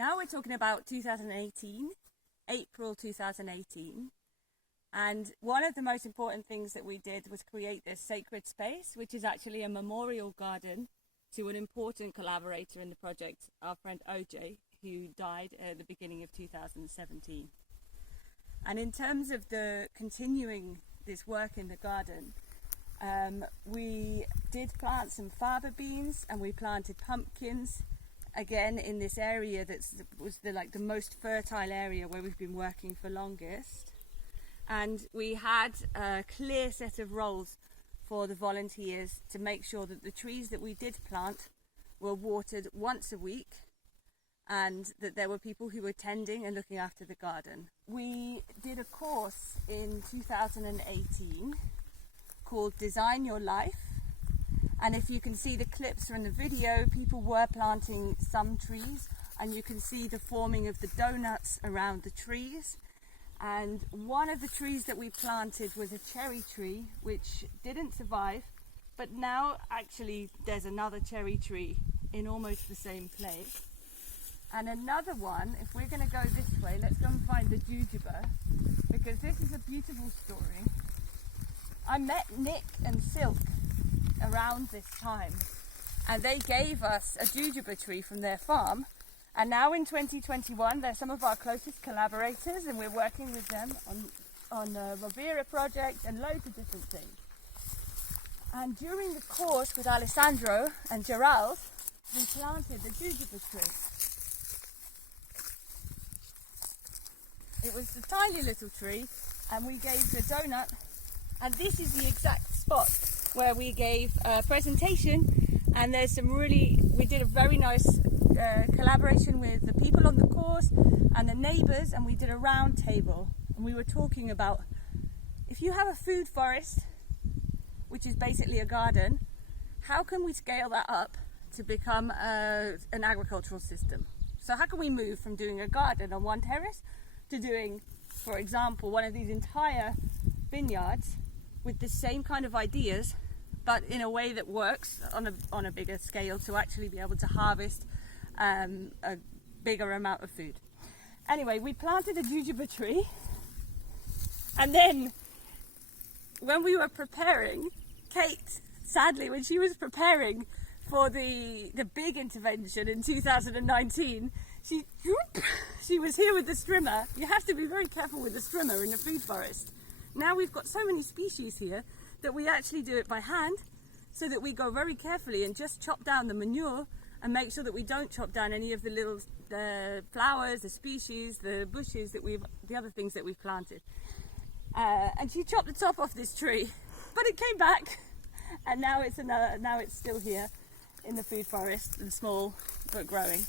Now we're talking about 2018, April 2018. And one of the most important things that we did was create this sacred space, which is actually a memorial garden to an important collaborator in the project, our friend OJ, who died at the beginning of 2017. And in terms of the continuing this work in the garden, we did plant some fava beans and we planted pumpkins again in this area that was the most fertile area where we've been working for longest. And we had a clear set of roles for the volunteers to make sure that the trees that we did plant were watered once a week and that there were people who were tending and looking after the garden. We did a course in 2018 called Design Your Life, and if you can see the clips from the video, people were planting some trees and you can see the forming of the donuts around the trees. And one of the trees that we planted was a cherry tree which didn't survive, but now actually there's another cherry tree in almost the same place. And another one, if we're going to go this way, let's go and find the jujube, because this is a beautiful story. I met Nick and Silk around this time, and they gave us a jujube tree from their farm. And now in 2021, they're some of our closest collaborators, and we're working with them on the Rovira project and loads of different things. And during the course with Alessandro and Gerald, we planted the jujube tree. It was a tiny little tree, and we gave the donut, and this is the exact spot where we gave a presentation, and there's we did a very nice collaboration with the people on the course and the neighbours, and we did a round table, and we were talking about, if you have a food forest, which is basically a garden, how can we scale that up to become an agricultural system? So how can we move from doing a garden on one terrace to doing, for example, one of these entire vineyards with the same kind of ideas, but in a way that works on a bigger scale to actually be able to harvest a bigger amount of food. Anyway, we planted a jujube tree, and then when we were preparing, Kate, sadly, when she was preparing for the big intervention in 2019, she was here with the strimmer. You have to be very careful with the strimmer in a food forest. Now we've got so many species here that we actually do it by hand, so that we go very carefully and just chop down the manure and make sure that we don't chop down any of the flowers, the species, the bushes the other things that we've planted. And she chopped the top off this tree, but it came back, and now it's still here in the food forest and small but growing.